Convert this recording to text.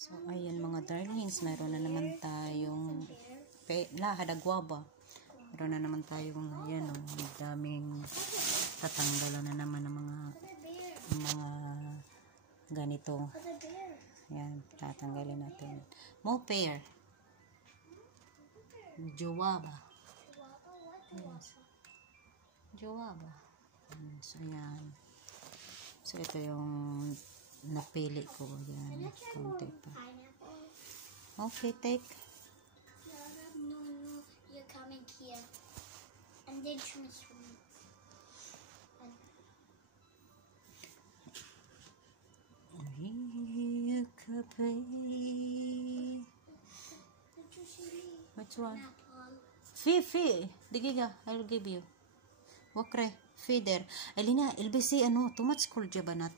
So, ayan mga darlings, mayroon na naman tayong hadagwaba. Mayroon na naman tayong, ayan o, daming tatanggalan na naman ng mga ganito. Ayan, tatanggalin natin. Mo pair. Jowaba. Yes. Jowaba. So, ayan. So, ito yung napili ko. Ayan, konti pa. Okay, take. No, you're coming here. And then show me. Which one? Fi. Digiga, I'll give you. Wakre, feeder. Elina, ilbisi ano, too much cold jabanat.